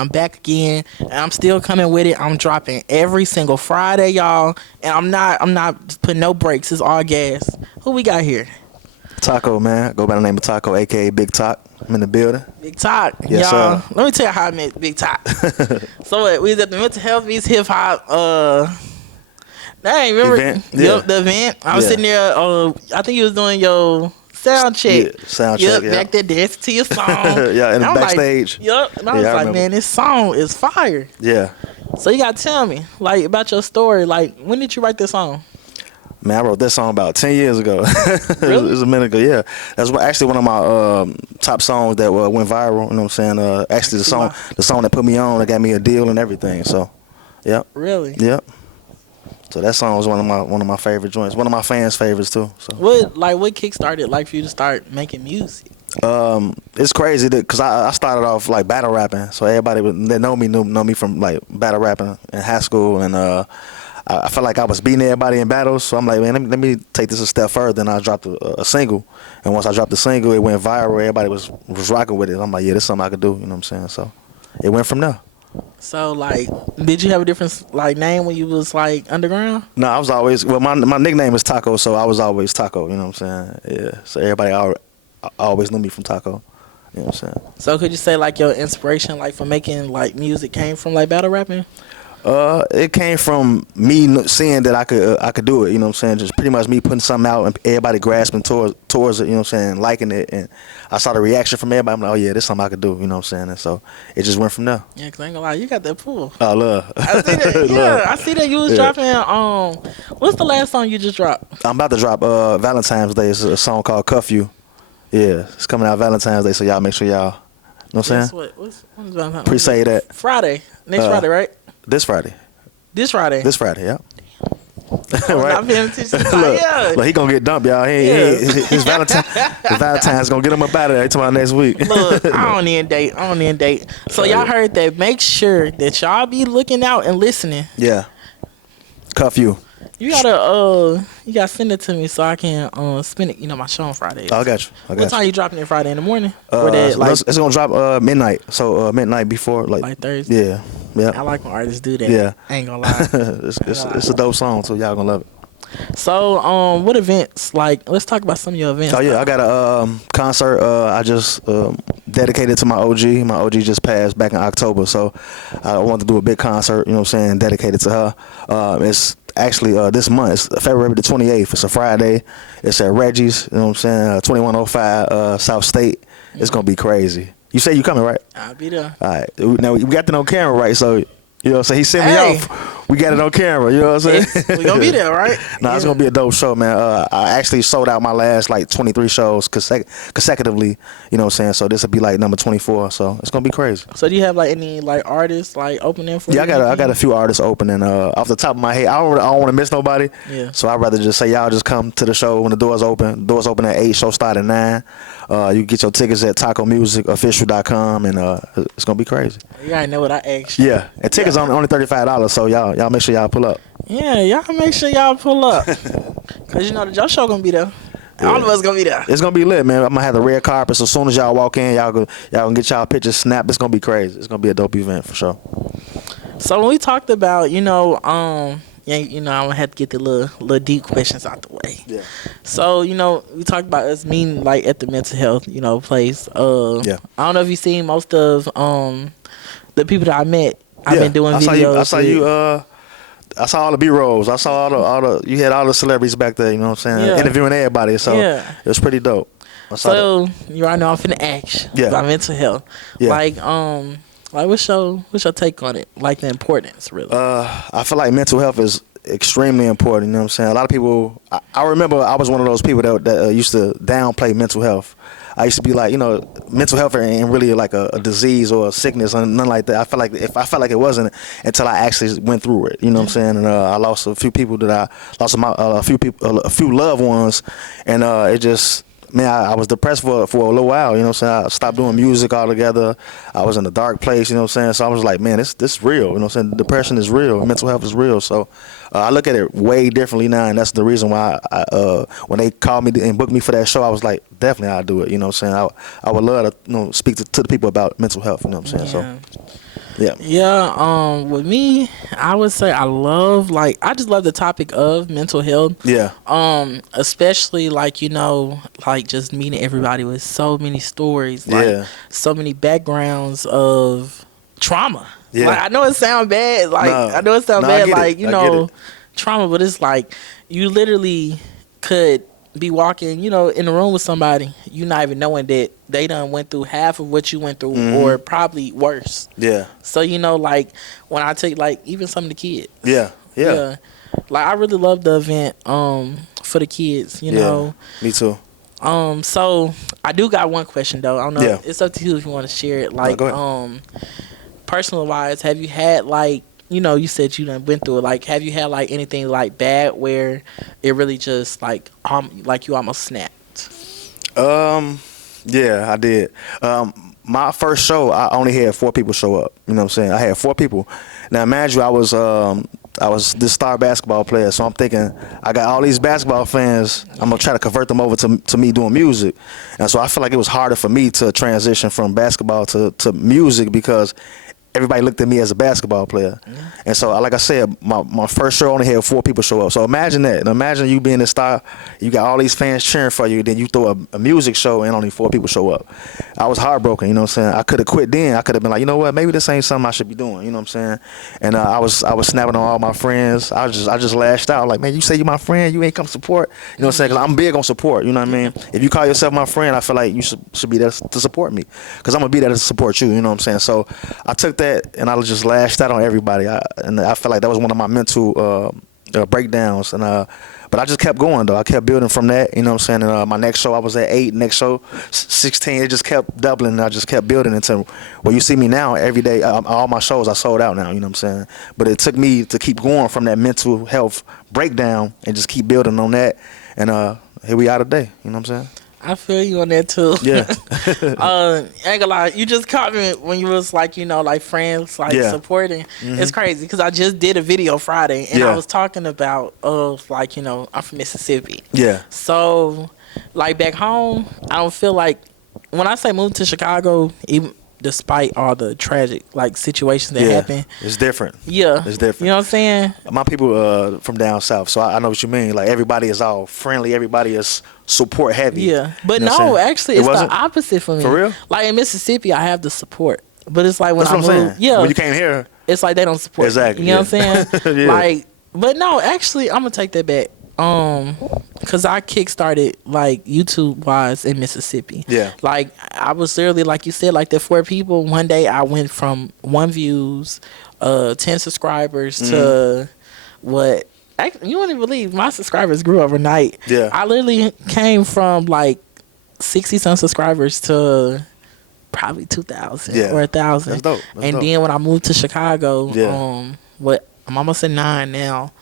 I'm back again, and I'm still coming with it. I'm dropping every single Friday, y'all, and I'm not putting no brakes. It's all gas. Who we got here? Taco, man. Go by the name of Taco, aka Big Talk. I'm in the building. Big Talk, Yes, y'all. sir. Let me tell you how I met Big Talk. So we was at the Mental Health Meets Hip Hop. Dang, remember? Event? Yeah. Yep, the event. I was Yeah. sitting there. I think you was doing your sound check. Yeah, sound check, yeah. Back there dancing to your song. Yeah, in And the I'm backstage. Like, yep. And I was Yeah, I like, remember. man, this song is fire. Yeah. So you gotta tell me, like, about your story. Like, when did you write this song? Man, I wrote that song about 10 years ago. Really? It was a minute ago, yeah. That's actually one of my top songs that went viral, you know what I'm saying? Actually, the song that put me on, that got me a deal and everything, so, yep. Really? Yep. So that song was one of my favorite joints, one of my fans' favorites, too. So. What kickstarted, like, for you to start making music? It's crazy because I started off like battle rapping, so everybody that know me from like battle rapping in high school, and I felt like I was beating everybody in battles, so I'm like, man, let me take this a step further, and I dropped a single, and once I dropped the single, it went viral. Everybody was rocking with it. I'm like, yeah, this is something I could do, you know what I'm saying? So it went from there. So, like, did you have a different, like, name when you was, like, underground? No, I was always, well, my nickname is Taco, so I was always Taco, you know what I'm saying? Yeah, so everybody always knew me from Taco, you know what I'm saying? So could you say, like, your inspiration, like, for making, like, music came from, like, battle rapping? It came from me seeing that I could do it, you know what I'm saying? Just pretty much me putting something out and everybody grasping towards it, you know what I'm saying, liking it, and I saw the reaction from everybody. I'm like, oh yeah, this is something I could do, you know what I'm saying? And so it just went from there. Yeah, because I ain't gonna lie, you got that pull. Oh, love. I see that. Yeah, I see that you was dropping. What's the last song you just dropped? I'm about to drop Valentine's Day. It's a song called Cuff You. Yeah, it's coming out Valentine's Day, so y'all make sure y'all, you know what I'm saying? When is Valentine's? Pre-say that. Friday. Next Friday, right? This Friday. This Friday. This Friday, yeah. Right. I'm paying attention to Look, he gonna get dumped, y'all. His Valentine's gonna get him up out of there tomorrow next week. Look, I don't even date. So y'all heard that. Make sure that y'all be looking out and listening. Yeah. Cuff You. You gotta send it to me so I can spin it. You know, my show on Friday. Oh, I got you. What time you dropping it Friday in the morning? It's gonna drop midnight. So midnight before like Thursday. Yeah. Yeah. I like when artists do that. Yeah. I ain't gonna lie. it's a dope song, so y'all gonna love it. So what events? Like, let's talk about some of your events. Oh yeah, I got a concert. I just dedicated to my OG. My OG just passed back in October, so I wanted to do a big concert. You know what I'm saying? Dedicated to her. It's actually this month. It's February the 28th. It's a Friday. It's at Reggie's. You know what I'm saying? 2105 South State. It's gonna be crazy. You say you coming, right? I'll be there. All right. Now we got that on camera, right? So you know what I'm saying? He sent me off. We got it on camera, you know what I'm saying? We gonna be there, right? Nah, it's gonna be a dope show, man. I actually sold out my last like 23 shows consecutively, you know what I'm saying? So this will be like number 24, so it's gonna be crazy. So do you have like any like artists like opening for you? Yeah, I got a few artists opening. Off the top of my head, I don't want to miss nobody. Yeah. So I'd rather just say y'all just come to the show when the doors open. Doors open at 8, show start at 9. You can get your tickets at tacomusicofficial.com, and it's gonna be crazy. You already know what I asked you. Yeah, and tickets only $35, so y'all make sure y'all pull up. Yeah, y'all make sure y'all pull up, cause you know the JoShow gonna be there. Yeah. All of us gonna be there. It's gonna be lit, man. I'm gonna have the red carpet, so as soon as y'all walk in, y'all gonna get y'all pictures snapped. It's gonna be crazy. It's gonna be a dope event for sure. So when we talked about, you know, yeah, you know, I'm gonna have to get the little deep questions out the way. Yeah. So, you know, we talked about us meeting like at the mental health, you know, place. Yeah. I don't know if you've seen most of the people that I met. I've been doing videos. I saw you. I saw all the B-rolls. I saw all the. You had all the celebrities back there. You know what I'm saying? Yeah. Interviewing everybody. So it was pretty dope. So you already know I'm finna ask about mental health. Yeah. Like what's your take on it? Like the importance, really. I feel like mental health is extremely important. You know what I'm saying? A lot of people. I remember I was one of those people that used to downplay mental health. I used to be like, you know, mental health ain't really like a disease or a sickness or nothing like that. I felt like it wasn't until I actually went through it. You know what I'm saying? And I lost a few people a few loved ones, and it just. Man, I was depressed for a little while, you know what I'm saying? I stopped doing music altogether. I was in a dark place, you know what I'm saying? So I was like, man, this is real, you know what I'm saying? Depression is real, mental health is real. So I look at it way differently now, and that's the reason why when they called me and booked me for that show, I was like, definitely I'll do it, you know what I'm saying? I would love to speak to the people about mental health, you know what I'm saying? Yeah. Yeah. Yeah, with me, I would say I just love the topic of mental health. Yeah. Especially like, like just meeting everybody with so many stories, like Yeah. so many backgrounds of trauma. Like Yeah. I know it sounds bad, No. No, I get it. like, I get it. trauma, but it's like you literally could be walking, in the room with somebody, you not even knowing that they done went through half of what you went through, or probably worse. Yeah. So like when I take like even some of the kids, Yeah. Yeah. yeah, like I really love the event for the kids, Yeah. Me too. So I do got one question though. I don't know. Yeah. It's up to you if you want to share it. Like go ahead. personal wise, have you had like, you said you done went through it. Like, have you had like anything like bad where it really just like you almost snapped? Yeah, I did. My first show, I only had 4 people show up. You know what I'm saying? I had 4 people. Now, imagine you, I was this star basketball player, so I'm thinking I got all these basketball fans. I'm gonna try to convert them over to me doing music, and so I feel like it was harder for me to transition from basketball to music because everybody looked at me as a basketball player. And so, like I said, my first show only had 4 people show up. So imagine that. And imagine you being a star, you got all these fans cheering for you, then you throw a music show and only 4 people show up. I was heartbroken, you know what I'm saying? I could have quit then. I could have been like, you know what, maybe this ain't something I should be doing, you know what I'm saying? And I was snapping on all my friends. I just lashed out, like, man, you say you my friend, you ain't come support. You know what I'm saying? 'Cause I'm big on support, you know what I mean? If you call yourself my friend, I feel like you should be there to support me. Because I'm going to be there to support you, you know what I'm saying? So I took that and I just lashed out on everybody. And I felt like that was one of my mental breakdowns. But I just kept going, though. I kept building from that, you know what I'm saying? And my next show, I was at 8. Next show, 16. It just kept doubling, and I just kept building until where you see me now every day. All my shows are sold out now, you know what I'm saying? But it took me to keep going from that mental health breakdown and just keep building on that. And here we are today, you know what I'm saying? I feel you on that too. Yeah. Ain't gonna lie, you just caught me when you was like, like friends, like supporting. It's crazy because I just did a video Friday and I was talking about, like, I'm from Mississippi. Yeah. So, like back home, I don't feel like when I say move to Chicago, even despite all the tragic like situations that happen, it's different. Yeah, it's different. You know what I'm saying? My people from down south, so I know what you mean. Like everybody is all friendly, everybody is support heavy. Yeah, but you know actually, it's the opposite for me. For real? Like in Mississippi, I have the support, but it's like when That's I what I'm move, saying. When you came here, it's like they don't support. Exactly. Me, you know what I'm saying? Yeah. Like, but no, actually, I'm gonna take that back. Cause I kickstarted like YouTube wise in Mississippi. Yeah. Like I was literally like you said, like the 4 people. One day I went from 1 views, 10 subscribers to what? You wouldn't believe my subscribers grew overnight. Yeah. I literally came from like 60 some subscribers to probably 2,000 or 1,000. That's dope. Then when I moved to Chicago, I'm almost at 9 now.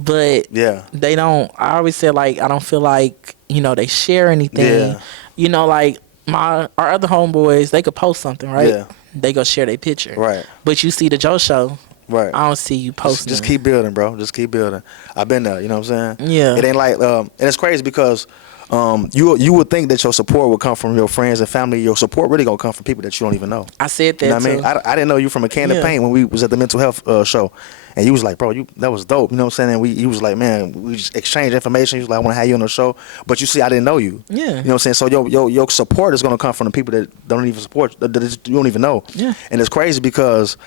But they don't. I always say like I don't feel like they share anything. Yeah. Like our other homeboys, they could post something, right? Yeah. They go share their picture, right? But you see the JoShow, right? I don't see you posting. Just keep building, bro. Just keep building. I've been there. You know what I'm saying? Yeah. It ain't like and it's crazy because you would think that your support would come from your friends and family. Your support really gonna come from people that you don't even know. I said that you know what too. I mean? I didn't know you from a can of paint when we was at the mental health show, and you was like, bro, that was dope. You know what I'm saying? And you was like, man, we just exchanged information. You was like, I want to have you on the show, but you see, I didn't know you. Yeah. You know what I'm saying? So your support is gonna come from the people that don't even support that you don't even know. Yeah. And it's crazy because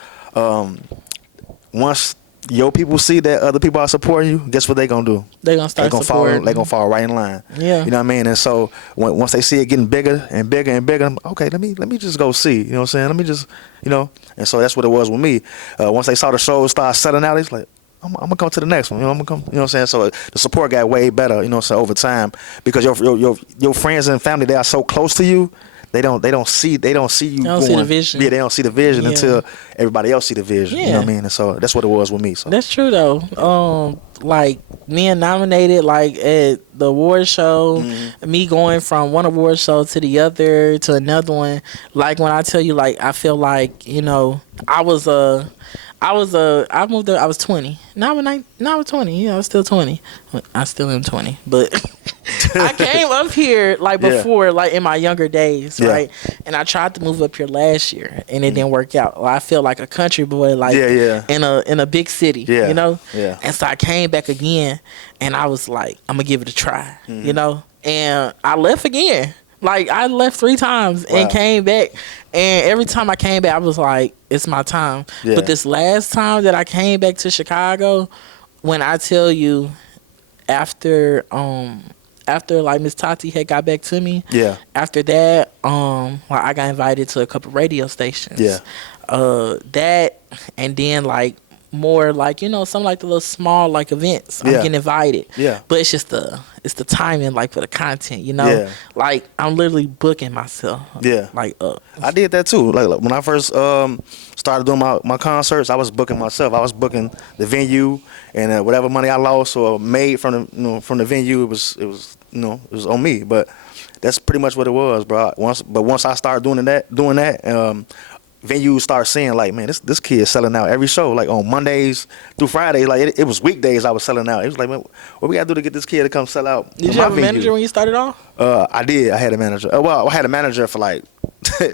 once your people see that other people are supporting you, guess what they gonna do? They gonna start supporting. They gonna fall right in line. Yeah. You know what I mean? And so once they see it getting bigger and bigger and bigger, okay, let me just go see. You know what I'm saying? Let me just, And so that's what it was with me. Once they saw the show start selling out, it's like, I'm gonna come to the next one. I'm gonna come. You know what I'm saying? So the support got way better. You know what I'm saying, over time, because your friends and family, they are so close to you. They don't see you. They don't see the vision. Yeah, they don't see the vision until everybody else see the vision. Yeah. You know what I mean? And so that's what it was with me. So that's true though. Like being nominated like at the award show, me going from one award show to the other to another one. Like when I tell you, like I feel like I moved there. I was 20. Now I was 20. I was still 20. I still am 20, but I came up here like Yeah. before, like in my younger days, Yeah. right? And I tried to move up here last year, and it didn't work out. Well, I feel like a country boy, like Yeah. in a big city, Yeah. you know. Yeah. And so I came back again, and I was like, I'm gonna give it a try, you know. And I left again. Like I left 3 times and Wow. came back, and every time I came back, I was like, it's my time. Yeah. But this last time that I came back to Chicago, when I tell you, after like Miss Tati had got back to me, Yeah. after that, well, I got invited to a couple radio stations. Yeah. That, and then like more like, you know, some like the little small like events. I'm Yeah. getting invited. Yeah. But it's just the timing, like for the content, you know. Yeah. Like I'm literally booking myself. Yeah. Like I did that too. Like when I first started doing my concerts, I was booking myself. I was booking the venue, and whatever money I lost or made from the venue, it was on me. But that's pretty much what it was, bro. Once I started doing that, venues start seeing like, man, this kid is selling out every show. Like on Mondays through Fridays, like it was weekdays I was selling out. It was like, man, what we gotta do to get this kid to come sell out? did you have a manager when you started off? I did. I had a manager. Well, I had a manager for like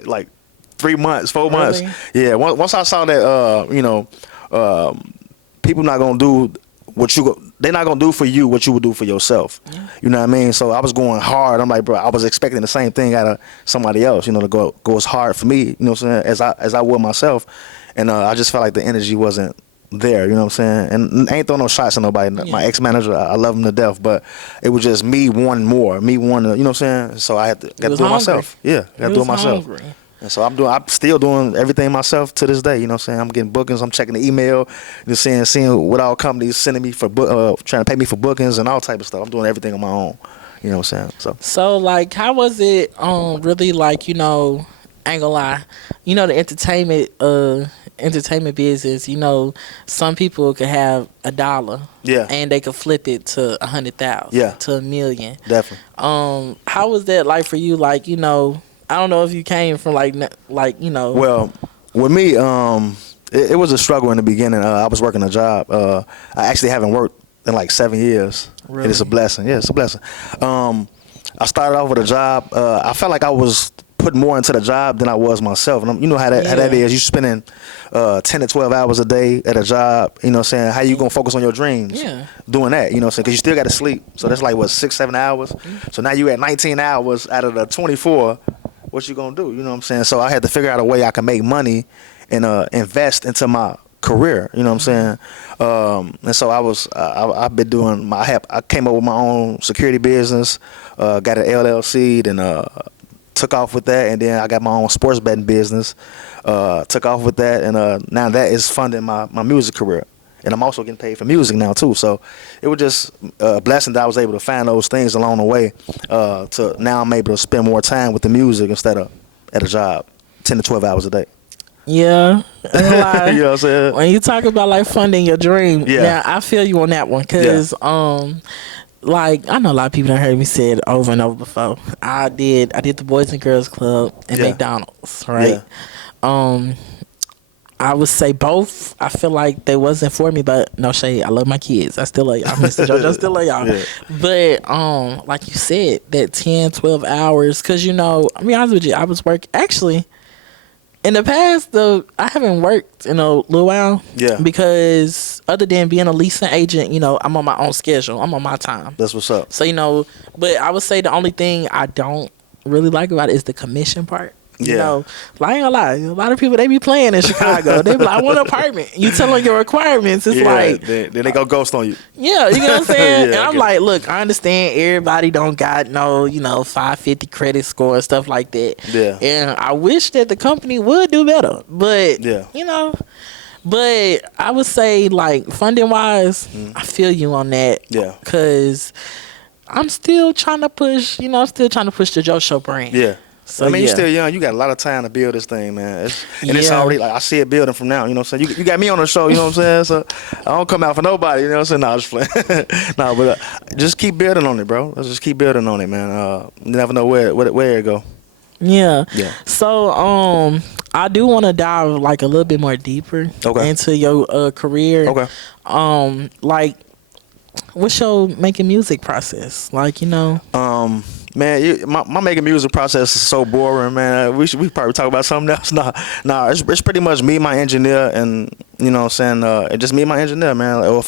like 3 months, 4 months. Really? Yeah. Once I saw that, people not gonna do they're not gonna do for you what you would do for yourself. Yeah. You know what I mean? So I was going hard. I'm like, bro, I was expecting the same thing out of somebody else. You know, to go as hard for me. You know what I'm saying? As I would myself, and I just felt like the energy wasn't there. You know what I'm saying? And I ain't throwing no shots at nobody. Yeah. My ex manager, I love him to death, but it was just me wanting more, me wanting to, you know what I'm saying? So I got to do it myself. Yeah, got to do it myself. Hungry. And so I'm still doing everything myself to this day. You know what I'm saying? I'm getting bookings. I'm checking the email, just seeing what all companies sending me for trying to pay me for bookings and all type of stuff. I'm doing everything on my own. You know what I'm saying? So like, how was it? Really, like, you know, I ain't gonna lie, you know, the entertainment business. You know, some people could have $1, yeah, and they could flip it to 100,000, yeah, to $1 million. Definitely. How was that like for you? Like, you know, I don't know if you came from like you know. Well, with me, it was a struggle in the beginning. I was working a job. I actually haven't worked in like 7 years. Really? And it's a blessing. Yeah, it's a blessing. I started off with a job. I felt like I was putting more into the job than I was myself. And you know how that is. You spending 10 to 12 hours a day at a job. You know what I'm saying? How you gonna focus on your dreams? Yeah. Doing that. You know what I'm saying? Because you still got to sleep. So that's like what, 6-7 hours. Mm-hmm. So now you at 19 hours out of the 24. What you gonna do? You know what I'm saying? So I had to figure out a way I can make money and invest into my career. You know what I'm saying? And so I've been doing I came up with my own security business, got an LLC, then took off with that, and then I got my own sports betting business, took off with that, and now that is funding my music career. And I'm also getting paid for music now too. So it was just a blessing that I was able to find those things along the way. To now I'm able to spend more time with the music instead of at a job, 10 to 12 hours a day. Yeah, you know what I'm saying? When you talk about like funding your dream, yeah, I feel you on that one because like I know a lot of people have heard me say it over and over before. I did the Boys and Girls Club and McDonald's, right? Yeah. I would say both. I feel like they wasn't for me, but no shade. I love my kids. I still love y'all. Mr. JoShow, I still love y'all. Yeah. But like you said, that 10, 12 hours, because you know, I'll be honest with you, I was working actually. In the past, though, I haven't worked in a little while. Yeah. Because other than being a leasing agent, you know, I'm on my own schedule. I'm on my time. That's what's up. So, you know, but I would say the only thing I don't really like about it is the commission part. You know, I ain't gonna lie. A lot of people, they be playing in Chicago. They be like, I want an apartment. You tell them your requirements. It's like. Then they go ghost on you. Yeah, you know what I'm saying? And I'm like, look, I understand everybody don't got no, you know, 550 credit score and stuff like that. Yeah. And I wish that the company would do better. But, you know, but I would say, like, funding wise, I feel you on that. Yeah. Because I'm still trying to push, you know, the JoShow brand. Yeah. So, I mean, you're still young. You got a lot of time to build this thing, man. It's already, like, I see it building from now. You know what I'm saying? You got me on the show, you know what I'm saying? So I don't come out for nobody, you know what I'm saying? Nah, just playing. No, but just keep building on it, bro. Let's just keep building on it, man. You never know where it go. Yeah. So, I do want to dive, like, a little bit more deeper into your career. Okay. Like, what's your making music process? Like, you know. Man, my making music process is so boring, man. We probably talk about something else. Nah, it's pretty much me, my engineer, and you know what I'm saying, it's just me and my engineer, man. Or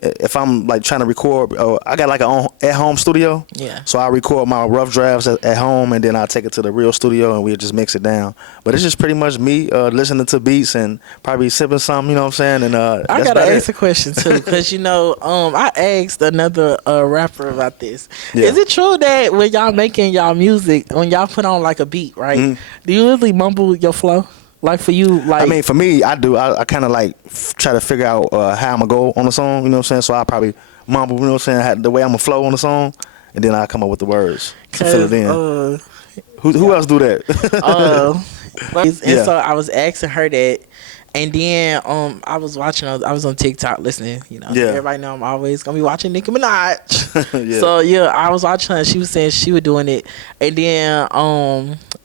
if I'm like trying to record, I got like an at home studio. Yeah. So I record my rough drafts at home, and then I take it to the real studio, and we just mix it down. But it's just pretty much me listening to beats and probably sipping something, you know what I'm saying. And I gotta ask a question too, because you know, I asked another rapper about this. Yeah. Is it true that when y'all making y'all music, when y'all put on like a beat, right? Mm-hmm. Do you really mumble your flow? Like for you, like I mean, for me, I do. I kind of like try to figure out how I'm gonna go on the song. You know what I'm saying? So I probably mumble. You know what I'm saying? The way I'm gonna flow on the song, and then I come up with the words to fill it in. Who else do that? And so I was asking her that, and then I was on TikTok listening. You know, everybody know I'm always gonna be watching Nicki Minaj. Yeah. So yeah, I was watching her. She was saying she was doing it, and then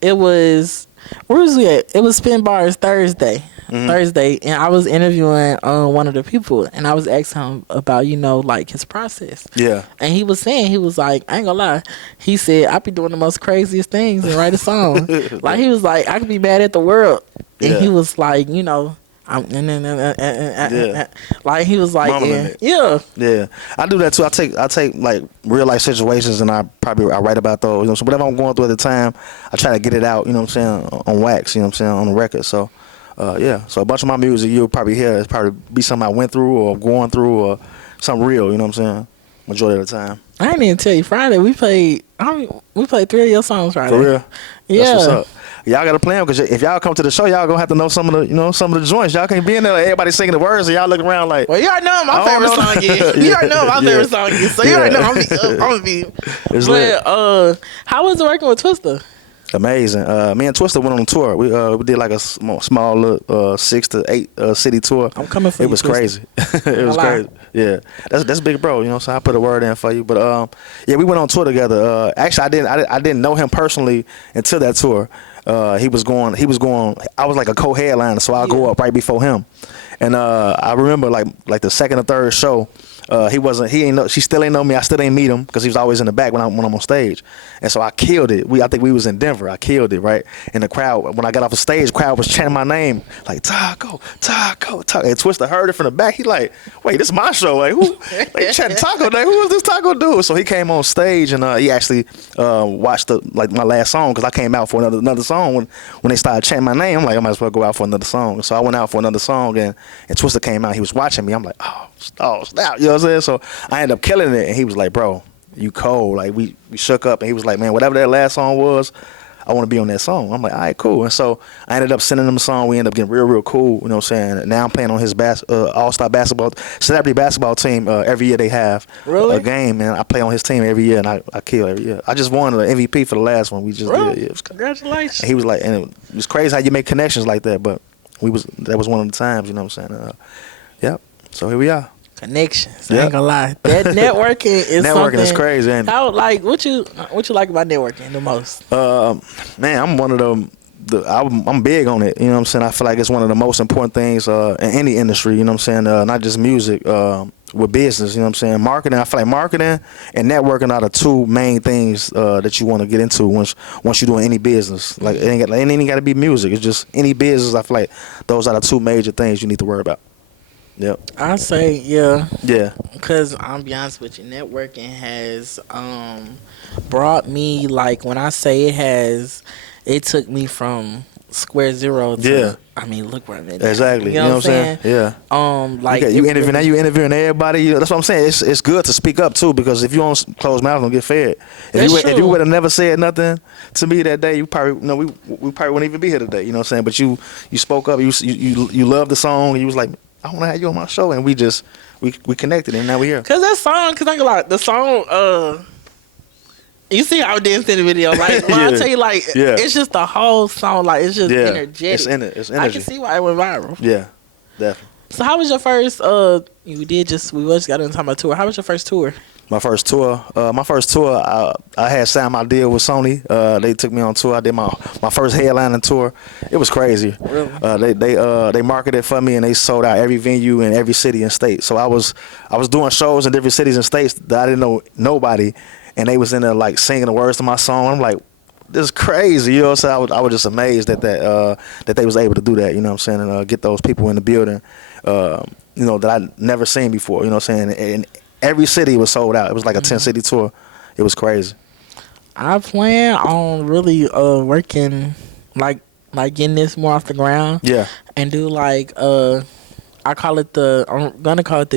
it was. Where was we at? It was Spin Bars Thursday. Thursday, and I was interviewing one of the people, and I was asking him about, you know, like his process. Yeah. And he was saying, he was like, I ain't gonna lie. He said, I be doing the most craziest things and write a song. Like, he was like, I could be mad at the world. And he was like, you know, like he was like, yeah. I do that too. I take like real life situations, and I write about those. You know, so whatever I'm going through at the time, I try to get it out. You know what I'm saying, on wax. You know what I'm saying, on the record. So, So a bunch of my music you'll probably hear is probably be something I went through or going through or something real. You know what I'm saying. Majority of the time. I didn't even tell you. Friday we played 3 of your songs Friday. For real. Yeah. That's what's up. Y'all got to plan, because if y'all come to the show, y'all gonna have to know some of the joints. Y'all can't be in there like everybody singing the words and y'all looking around like. Well, you already know my favorite song is. You already know my favorite song is. So you already know I'm gonna be. It's lit. How was it working with Twista? Amazing. Me and Twista went on a tour. We did like a small little 6 to 8 city tour. I'm coming for you. It was crazy. It was crazy. Yeah, that's big bro. You know, so I put a word in for you. But we went on tour together. Actually, I didn't know him personally until that tour. He was going. I was like a co-headliner, so I'll go up right before him. And I remember like the second or third show. She still ain't know me. I still ain't meet him because he was always in the back when I'm on stage. And so I killed it. I think we was in Denver. I killed it, right? And the crowd, when I got off the stage, the crowd was chanting my name like Taco, Taco, Taco. And Twista heard it from the back. He like, wait, this is my show. Like who? They chanting Taco. Like who is this Taco dude? So he came on stage and he actually watched my last song, because I came out for another song when they started chanting my name. I'm like, I might as well go out for another song. So I went out for another song, and Twista came out. He was watching me. I'm like, oh snap, you know what I'm saying? So I ended up killing it, and he was like, bro, you cold. Like we shook up, and he was like, man, whatever that last song was, I want to be on that song. I'm like, all right, cool. And so I ended up sending him a song. We ended up getting real cool, you know what I'm saying? Now I'm playing on his all-star celebrity basketball team. Every year they have a game, and I play on his team every year, and I kill every year. I just won the MVP for the last one we just did. Yeah, Congratulations. And he was like, and it was crazy how you make connections like that, but that was one of the times, you know what I'm saying? Yep. So here we are. Connections. I ain't gonna lie. That networking is networking is crazy. And what you like about networking the most? Man, I'm one of them. I'm big on it. You know what I'm saying? I feel like it's one of the most important things in any industry. You know what I'm saying? Not just music. With business, you know what I'm saying? Marketing. I feel like marketing and networking are the two main things that you want to get into once you're doing any business. Like it ain't got to be music. It's just any business. I feel like those are the two major things you need to worry about. Yep. I say yeah. Because I'm be honest with you, networking has brought me, like, when I say it took me from square zero to I mean, look where I'm at. Exactly. You know what I'm saying? Yeah. Like you interviewing everybody. That's what I'm saying. It's good to speak up too, because if you don't close mouth, don't get fed. If you would have never said nothing to me that day, you probably we probably wouldn't even be here today. You know what I'm saying? But you spoke up. You loved the song. And you was like, I want to have you on my show, and we connected, and now we're here. Cause that song, the song, you see how I danced in the video, like when I tell you, like it's just the whole song, like it's just energetic. It's in it. It's energy. I can see why it went viral. Yeah, definitely. So how was your first? We just got into talking about tour. How was your first tour? My first tour, I had signed my deal with Sony. They took me on tour. I did my first headlining tour. It was crazy. Really? They marketed for me and they sold out every venue in every city and state. So I was doing shows in different cities and states that I didn't know nobody, and they was in there like singing the words to my song. I'm like, this is crazy, you know what I'm saying? I was just amazed that they was able to do that, you know what I'm saying, and get those people in the building, you know, that I'd never seen before, you know what I'm saying? And every city was sold out. It was like a 10-city tour. It was crazy. I plan on really working like getting this more off the ground. Yeah. And do like I'm gonna call it the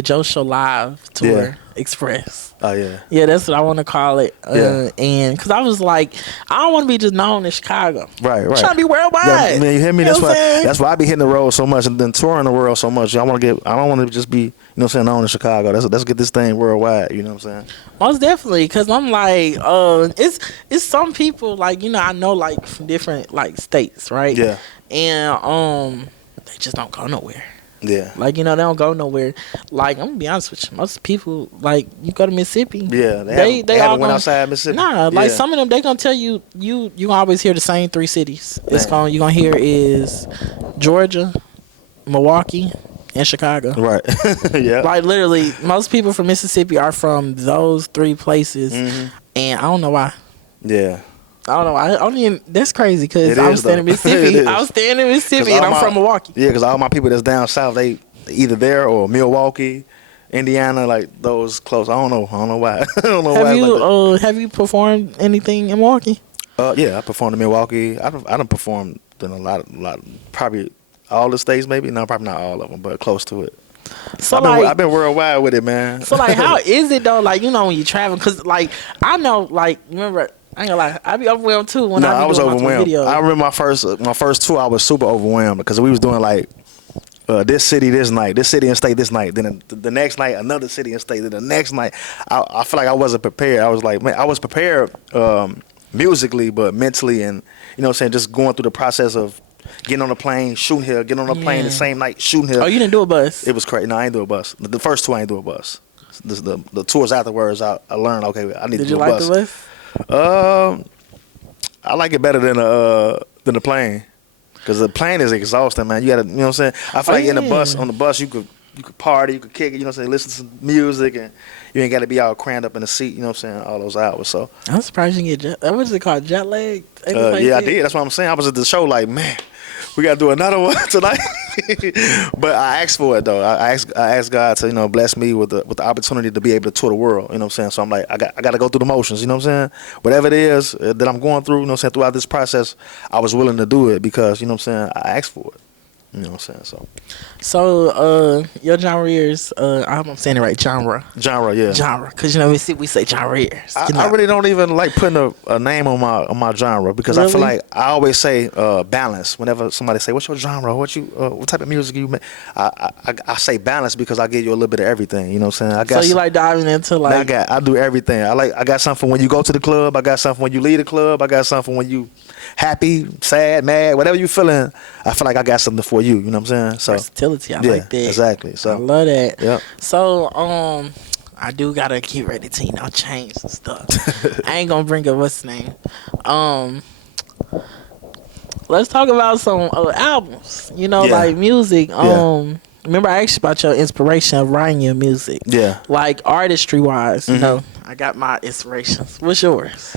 JoShow Live Tour Express. Oh yeah. Yeah, that's what I want to call it. Yeah. And because I was like, I don't want to be just known in Chicago. Right. I'm trying to be worldwide. Yeah, man, you hear me? You know That's why I be hitting the road so much and then touring the world so much. I don't want to just be, you know what I'm saying, known in Chicago. Let's get this thing worldwide, you know what I'm saying? Most definitely, because I'm like, it's some people like, you know, I know like from different like states, right? Yeah. And they just don't go nowhere. Yeah. Like, you know, they don't go nowhere. Like, I'm gonna be honest with you, most people, like, you go to Mississippi. Yeah, they haven't went outside Mississippi. Nah, like some of them, they gonna tell you gonna always hear the same 3 cities. You gonna hear is Georgia, Milwaukee, and Chicago. Right. Yeah. Like literally, most people from Mississippi are from those 3 places, and I don't know why. Yeah. I don't know. I don't even. That's crazy because I was staying in Mississippi. I was staying in Mississippi, and I'm from Milwaukee. Yeah, because all my people that's down south, they either there or Milwaukee, Indiana, like those close. I don't know why. I don't know why. Have you performed anything in Milwaukee? Yeah, I performed in Milwaukee. I done performed in a lot, probably all the states, maybe. No, probably not all of them, but close to it. So I've been worldwide with it, man. So like, how is it though? Like, you know, when you travel, because like I know, like, remember. I ain't gonna lie, I be overwhelmed too when I was overwhelmed. I remember my first tour, I was super overwhelmed because we was doing like this city this night, this city and state this night, then the next night another city and state, then the next night. I feel like I wasn't prepared. I was like, man, I was prepared musically, but mentally, and you know what I'm saying, just going through the process of getting on a plane, shooting here, getting on a plane the same night, shooting here. Oh, you didn't do a bus? It was crazy. No, I ain't do a bus. The first tour I ain't do a bus. The tours afterwards, I learned, okay, I need to do a bus. Did you like the bus? I like it better than the plane, because the plane is exhausting, man. You gotta, you know what I'm saying. I feel like on the bus, you could party, you could kick it, you know what I'm saying, listen to some music, and you ain't got to be all crammed up in the seat, you know what I'm saying, all those hours. So I'm surprised you get what is it called, jet lag? Yeah, I did. That's what I'm saying. I was at the show like, man, we gotta do another one tonight. But I asked for it though. I asked God to, you know, bless me with the opportunity to be able to tour the world. You know what I'm saying? So I'm like, I got to go through the motions. You know what I'm saying? Whatever it is that I'm going through, you know what I'm saying, throughout this process, I was willing to do it because, you know what I'm saying, I asked for it. You know what I'm saying? So your genre is I hope I'm saying it right, genre, yeah. Genre, because you know we say genre ears. I really don't even like putting a name on my genre, because I feel like I always say balance. Whenever somebody say, what's your genre? What type of music you make? I say balance because I give you a little bit of everything. You know what I'm saying? So you like diving into like I do everything. I got something when you go to the club. I got something when you leave the club. I got something when you happy, sad, mad, whatever you feeling. I feel like I got something for you. You know what I'm saying? So versatility. I like that. Exactly. So I love that. Yep. So I do gotta get ready to, you know, change some stuff. I ain't gonna bring up what's the name. Let's talk about some albums. You know, like music. Remember I asked you about your inspiration of writing your music. Yeah. Like artistry wise, you know, I got my inspirations. What's yours?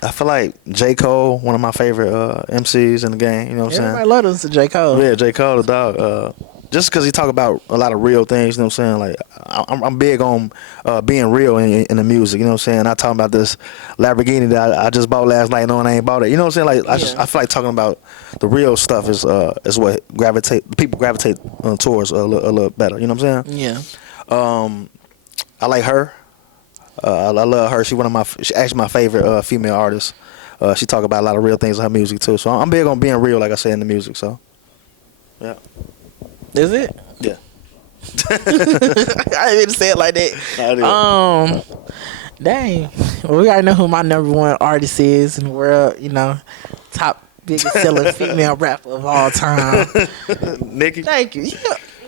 I feel like J. Cole, one of my favorite MCs in the game. You know what I'm saying? Everybody love us to J. Cole. Yeah, J. Cole, the dog. Just because he talk about a lot of real things, you know what I'm saying? Like, I'm big on being real in the music, you know what I'm saying? I talking about this Lamborghini that I just bought last night, knowing I ain't bought it. You know what I'm saying? Like, I feel like talking about the real stuff is what people gravitate towards a little better. You know what I'm saying? Yeah. I like her. I love her. She's actually my favorite female artist. She talk about a lot of real things in her music too. So I'm big on being real, like I said, in the music. So, yeah. Is it? Yeah. I didn't say it like that. Dang. Well, we already know who my number one artist is in the world. You know, top biggest selling female rapper of all time. Nicki. Thank you.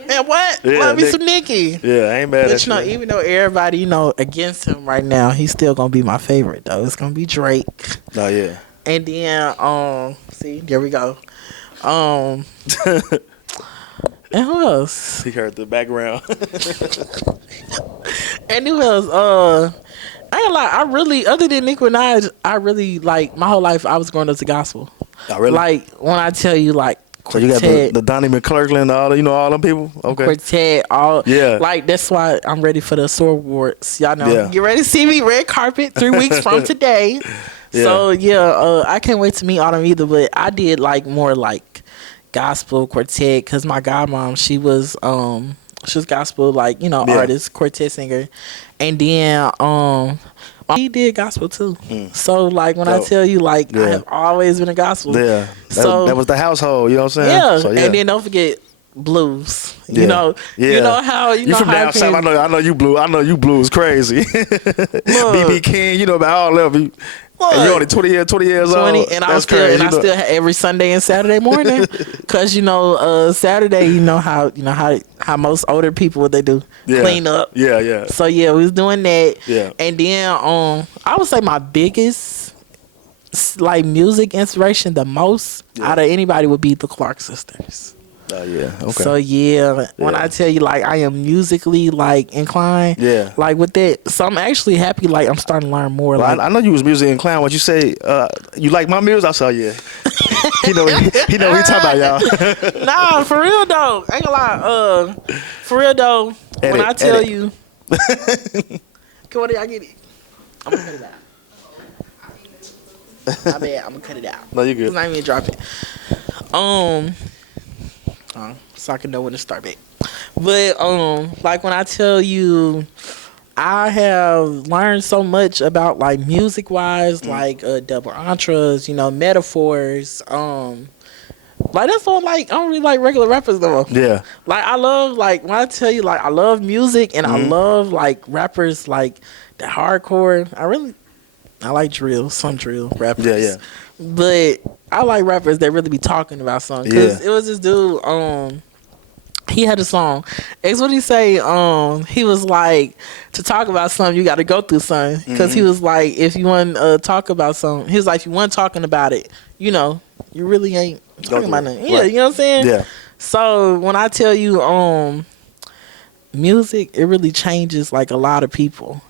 Yeah. Man, what? Yeah, Love me Nick. some Nicki. Yeah, I ain't mad But at you know, you. even though everybody, you know, against him right now, he's still gonna be my favorite though. It's gonna be Drake. Oh yeah. And then see, there we go. Um and who else? He heard the background. And who else? I ain't lie, I really, other than Nicki Minaj, I really like my whole life I was growing up to gospel. Oh really? Like when I tell you like So you got the Donnie McClurkin, all all them people. Okay. Quartet, all Yeah. like that's why I'm ready for the Sword Awards. Y'all know, Yeah. get ready to see me red carpet 3 weeks from today. Yeah. So yeah, I can't wait to meet all them either. But I did like more like gospel quartet because my godmom she was gospel like Yeah. artist, quartet singer, and then he did gospel too. So like when I Dope. tell you like I Yeah. have always been a gospel. Yeah. So That was the household. You know what I'm saying? yeah, So, and then don't forget blues. Yeah. You know, Yeah. you know how You from how down south? I know you blue. I know you blue is crazy. BB King, you know about all of you. And you only 20 years old. And I That's still crazy. and I still every Sunday and Saturday morning, cause Saturday how most older people what they do clean up. Yeah. So yeah, we was doing that. Yeah. And then I would say my biggest like music inspiration the most out of anybody would be the Clark sisters. Oh yeah. Okay. So yeah, when I tell you like I am musically like inclined, Yeah. like with that, so I'm actually happy. Like I'm starting to learn more. Well, Like I know you was music inclined. What you say? You like my music? I said, yeah. he know what he talking about, y'all. nah, for real though, ain't gonna lie. For real though, when I tell you, come on, I get it. I'm gonna cut it out. My bad, I'm gonna cut it out. No, you good. Cause I ain't even drop it. So I can know when to start back. But like when I tell you, I have learned so much about like music wise, like double entras, metaphors. Like that's all. Like I don't really like regular rappers though. Yeah. Like I love like when I tell you like I love music and I love like rappers like the hardcore. I like drill, some drill rappers. Yeah. But I like rappers that really be talking about something. Cause it was this dude. He had a song. It's what he say. He was like, to talk about something, you got to go through something. Because he was like, if you want to talk about something, he was like, if you want talking about it, you really ain't talking about nothing. Yeah, you know what I'm saying? Yeah. So when I tell you, music, it really changes like a lot of people.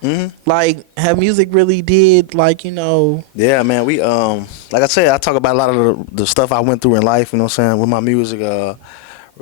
Like, have music really did like Yeah, man. We like I said, I talk about a lot of the stuff I went through in life. You know what I'm saying, with my music.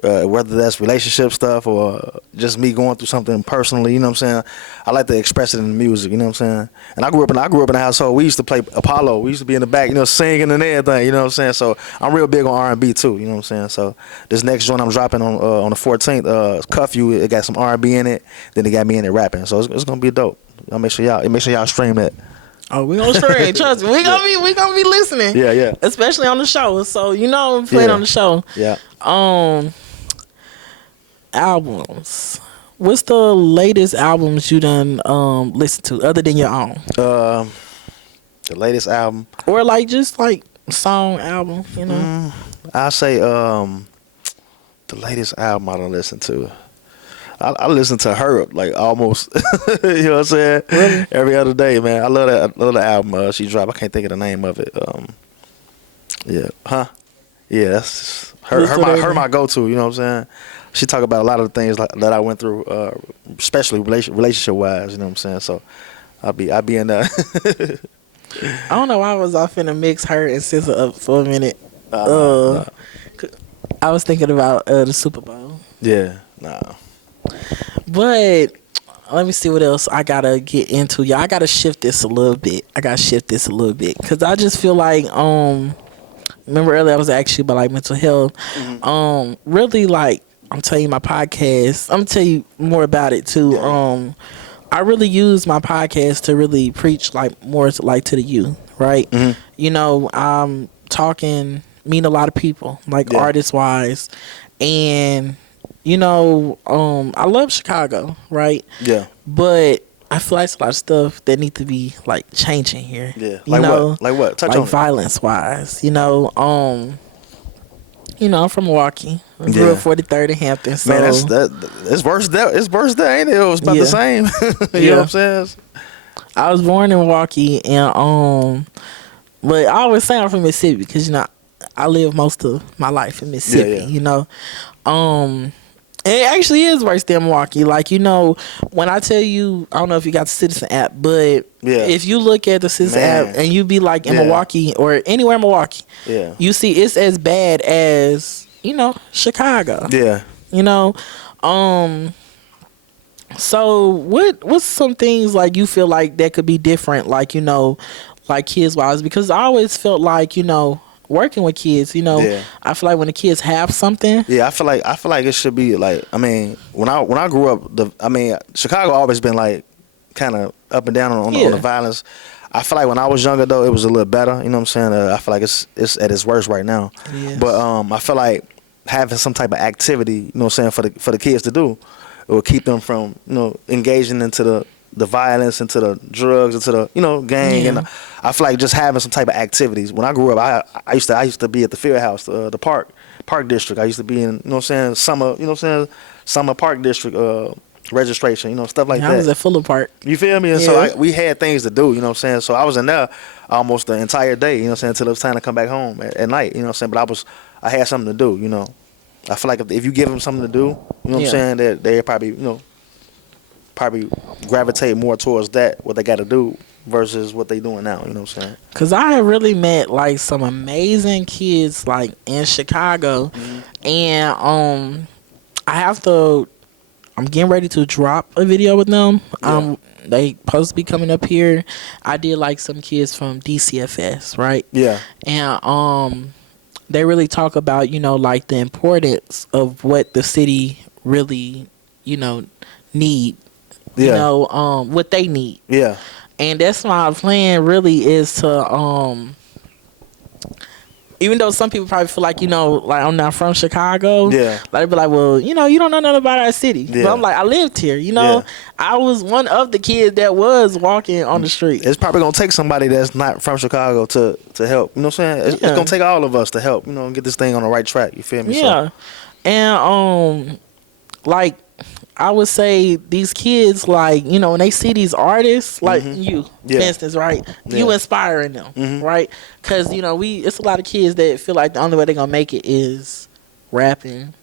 Whether that's relationship stuff or just me going through something personally, you know what I'm saying? I like to express it in the music, you know what I'm saying? And I grew up in a household. We used to play Apollo. We used to be in the back, singing and everything, you know what I'm saying? So I'm real big on R&B too, you know what I'm saying? So this next joint I'm dropping on the 14th, Cuff You, it got some R&B in it. Then it got me in it rapping. So it's gonna be dope. I'll make sure y'all stream that. Oh, we gonna stream. Trust me, we gonna be listening. Yeah. Especially on the show. So play it on the show. Yeah. Albums. What's the latest albums you done listen to other than your own? The latest album. Or like just like song album, I'll say the latest album I done listened to. I listen to her like almost, you know what I'm saying? Really? Every other day, man. I love the album she dropped. I can't think of the name of it. Yeah, that's her my go to. You know what I'm saying? She talk about a lot of the things that I went through, especially relationship wise. You know what I'm saying? So I'll be in there. I don't know why I was off in a mix her and SZA up for a minute. Nah. I was thinking about the Super Bowl. Yeah, nah. But let me see what else I gotta get into. I gotta shift this a little bit. Because I just feel like remember earlier I was asking you about like mental health. Really like I'm telling you my podcast. I'm gonna tell you more about it too. I really use my podcast to really preach like more like to the youth, right? I'm meeting a lot of people like artist wise, and I love Chicago, right? Yeah. But I feel like it's a lot of stuff that need to be like changing here. Yeah. Like what? Touch on it. Violence wise, You know, I'm from Milwaukee. I grew up 43rd and Hampton. So Man, it's worse there. It's worse there, ain't it? It was about the same. You know what I'm saying? I was born in Milwaukee, and but I always say I'm from Mississippi because I live most of my life in Mississippi. You know, it actually is worse than Milwaukee. Like, when I tell you, I don't know if you got the Citizen app, but if you look at the Citizen app and you be like in Milwaukee or anywhere in Milwaukee, you see it's as bad as, Chicago. Yeah. So what's some things like you feel like that could be different, like, like kids wise? Because I always felt like, working with kids, I feel like when the kids have something. Yeah, I feel like it should be like, I mean, when I grew up, Chicago always been like kind of up and down on the violence. I feel like when I was younger though, it was a little better. You know what I'm saying? I feel like it's at its worst right now. Yes. But I feel like having some type of activity, you know what I'm saying, for the kids to do, it will keep them from engaging into the violence, into the drugs, into the gang. And I feel like just having some type of activities. When I grew up, I used to be at the field house, the park district. I used to be in summer park district registration, stuff like that. I was at Fuller Park. You feel me? And so we had things to do, you know what I'm saying? So I was in there almost the entire day, you know what I'm saying, until it was time to come back home at night, you know what I'm saying? But I had something to do, I feel like if you give them something to do, you know what I'm saying, that they probably, probably gravitate more towards that, what they got to do, versus what they doing now, you know what I'm saying? Because I have really met, like, some amazing kids, like, in Chicago. And I'm getting ready to drop a video with them. They supposed to be coming up here. I did, like, some kids from DCFS, right? Yeah. And they really talk about, like, the importance of what the city really, need. What they need. Yeah. And that's my plan really is to, even though some people probably feel like, like I'm not from Chicago. Yeah. Like, they be like, well, you don't know nothing about our city. Yeah. But I'm like, I lived here, I was one of the kids that was walking on the street. It's probably going to take somebody that's not from Chicago to help. You know what I'm saying? It's going to take all of us to help, get this thing on the right track. You feel me? Yeah. So. And, like, I would say these kids, like, when they see these artists, like you, for instance, right? You inspiring them, right? Because, it's a lot of kids that feel like the only way they're going to make it is rapping,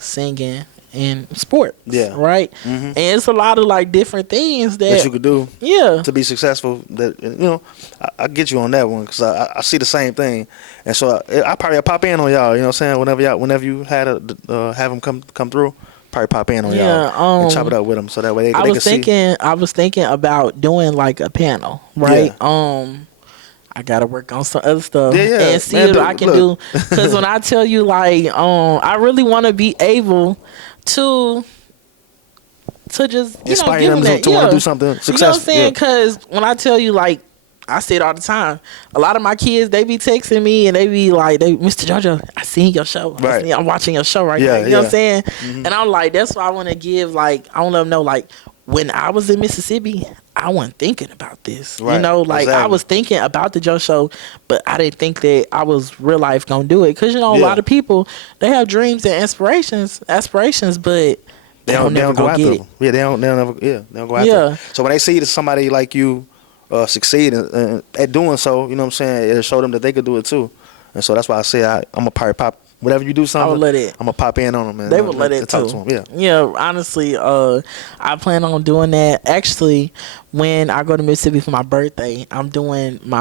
singing, and sports, right? And it's a lot of, like, different things that you could do to be successful. That I get you on that one because I see the same thing. And so I probably pop in on y'all, you know what I'm saying? Whenever you had have them come through. Probably pop in on y'all and chop it up with them so that way they can see. I was thinking about doing like a panel, right? I gotta work on some other stuff and see what I can do. Because when I tell you, like, I really want to be able to just inspire give them that. to want to do something successful. You know what I'm saying? Because when I tell you, like, I say it all the time. A lot of my kids, they be texting me and they be like, Mr. JoJo, I seen your show. Right. I'm watching your show right now. You know what I'm saying? And I'm like, that's why I want to give, like, I want to let them know, like, when I was in Mississippi, I wasn't thinking about this. Right. Like, I was thinking about the JoShow, but I didn't think that I was real life going to do it. Because, a lot of people, they have dreams and aspirations, but they don't go after them. Yeah, they don't go after them. So when they see somebody like you succeed at doing so, you know what I'm saying, it'll show them that they could do it too. And so that's why I say I'm a probably pop. Whenever you do something, I'm gonna pop in on them, man. They would let it too. Talk to them. Yeah. Honestly, I plan on doing that. Actually, when I go to Mississippi for my birthday, I'm doing my